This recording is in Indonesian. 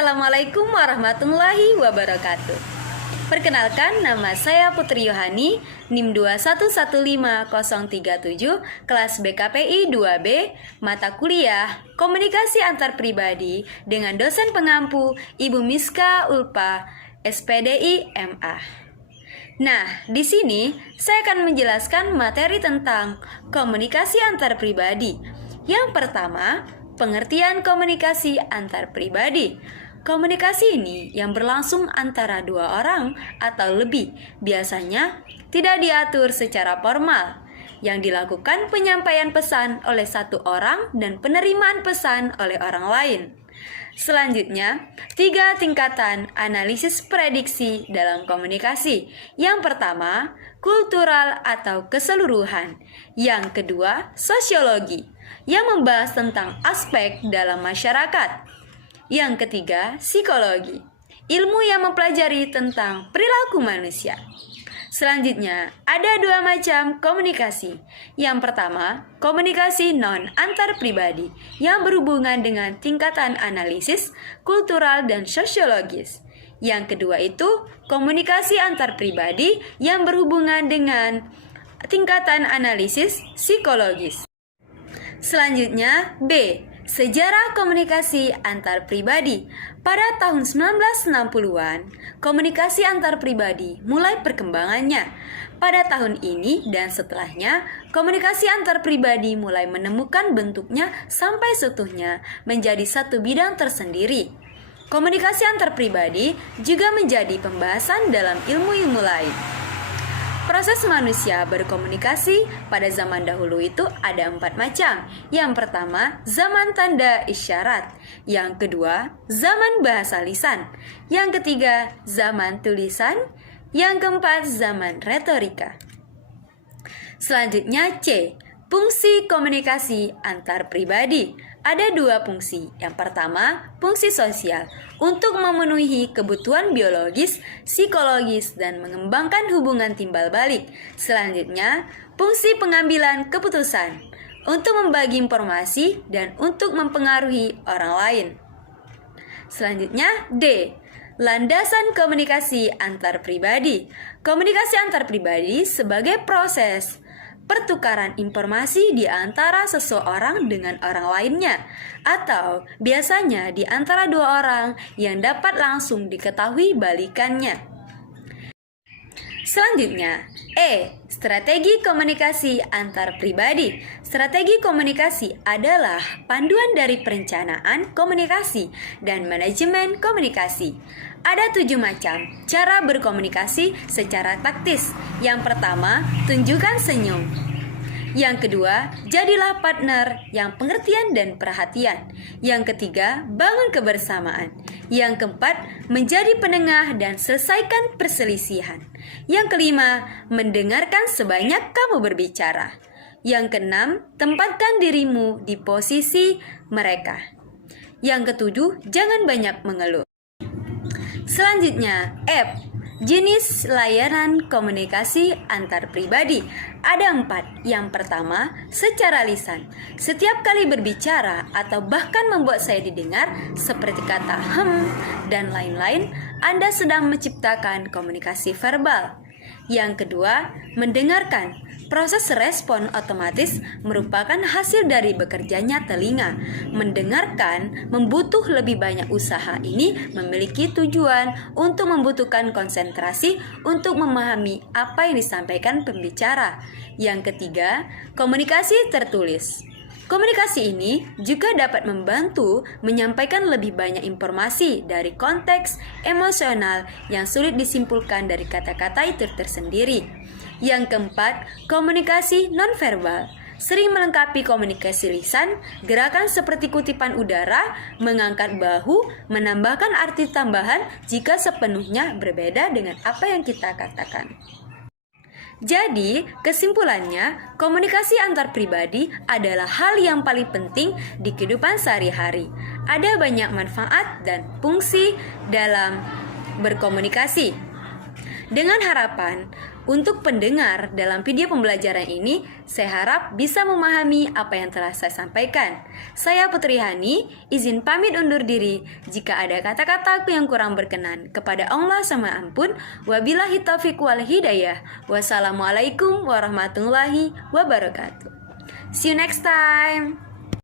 Assalamualaikum warahmatullahi wabarakatuh. Perkenalkan, nama saya Putri Yohani, NIM 2115037, kelas BKPI 2B, mata kuliah Komunikasi Antar Pribadi dengan dosen pengampu Ibu Miska Ulpa, SPDI MA. Nah, di sini saya akan menjelaskan materi tentang komunikasi antar pribadi. Yang pertama, pengertian komunikasi antar pribadi. Komunikasi ini yang berlangsung antara dua orang atau lebih, biasanya tidak diatur secara formal, yang dilakukan penyampaian pesan oleh satu orang dan penerimaan pesan oleh orang lain. Selanjutnya, 3 tingkatan analisis prediksi dalam komunikasi. Yang pertama, kultural atau keseluruhan. Yang kedua, sosiologi, yang membahas tentang aspek dalam masyarakat. Yang ketiga, psikologi, ilmu yang mempelajari tentang perilaku manusia. Selanjutnya, ada 2 macam komunikasi. Yang pertama, komunikasi non-antar pribadi yang berhubungan dengan tingkatan analisis, kultural, dan sosiologis. Yang kedua itu, komunikasi antar pribadi yang berhubungan dengan tingkatan analisis psikologis. Selanjutnya, B. Sejarah komunikasi antar pribadi. Pada tahun 1960-an, komunikasi antar pribadi mulai perkembangannya. Pada tahun ini dan setelahnya, komunikasi antar pribadi mulai menemukan bentuknya sampai seutuhnya menjadi satu bidang tersendiri. Komunikasi antar pribadi juga menjadi pembahasan dalam ilmu-ilmu lain. Proses manusia berkomunikasi pada zaman dahulu itu ada 4 macam. Yang pertama, zaman tanda isyarat. Yang kedua, zaman bahasa lisan. Yang ketiga, zaman tulisan. Yang keempat, zaman retorika. Selanjutnya C. Fungsi komunikasi antar pribadi. Ada 2 fungsi. Yang pertama, fungsi sosial untuk memenuhi kebutuhan biologis, psikologis, dan mengembangkan hubungan timbal balik. Selanjutnya, fungsi pengambilan keputusan untuk membagi informasi dan untuk mempengaruhi orang lain. Selanjutnya, D. Landasan komunikasi antar pribadi. Komunikasi antar pribadi sebagai proses pertukaran informasi di antara seseorang dengan orang lainnya, atau biasanya di antara 2 orang yang dapat langsung diketahui balikannya. Selanjutnya, E. Strategi komunikasi antar pribadi. Strategi komunikasi adalah panduan dari perencanaan komunikasi dan manajemen komunikasi. Ada 7 macam cara berkomunikasi secara taktis. Yang pertama, tunjukkan senyum. Yang kedua, jadilah partner yang pengertian dan perhatian. Yang ketiga, bangun kebersamaan. Yang keempat, menjadi penengah dan selesaikan perselisihan. Yang kelima, mendengarkan sebanyak kamu berbicara. Yang keenam, tempatkan dirimu di posisi mereka. Yang ketujuh, jangan banyak mengeluh. Selanjutnya, F. Jenis layanan komunikasi antar pribadi. Ada 4. Yang pertama, secara lisan. Setiap kali berbicara atau bahkan membuat saya didengar seperti kata dan lain-lain, Anda sedang menciptakan komunikasi verbal. Yang kedua, mendengarkan. Proses respon otomatis merupakan hasil dari bekerjanya telinga. Mendengarkan membutuh lebih banyak usaha. Ini memiliki tujuan untuk membutuhkan konsentrasi untuk memahami apa yang disampaikan pembicara. Yang ketiga, komunikasi tertulis. Komunikasi ini juga dapat membantu menyampaikan lebih banyak informasi dari konteks emosional yang sulit disimpulkan dari kata-kata itu tersendiri. Yang keempat, komunikasi nonverbal. Sering melengkapi komunikasi lisan, gerakan seperti kutipan udara, mengangkat bahu, menambahkan arti tambahan jika sepenuhnya berbeda dengan apa yang kita katakan. Jadi, kesimpulannya, komunikasi antar pribadi adalah hal yang paling penting di kehidupan sehari-hari. Ada banyak manfaat dan fungsi dalam berkomunikasi. Dengan harapan Untuk pendengar dalam video pembelajaran ini, saya harap bisa memahami apa yang telah saya sampaikan. Saya Putri Hani, izin pamit undur diri. Jika ada kata-kataku yang kurang berkenan, kepada Allah sama ampun. Wabillahi taufiq wal hidayah. Wassalamualaikum warahmatullahi wabarakatuh. See you next time.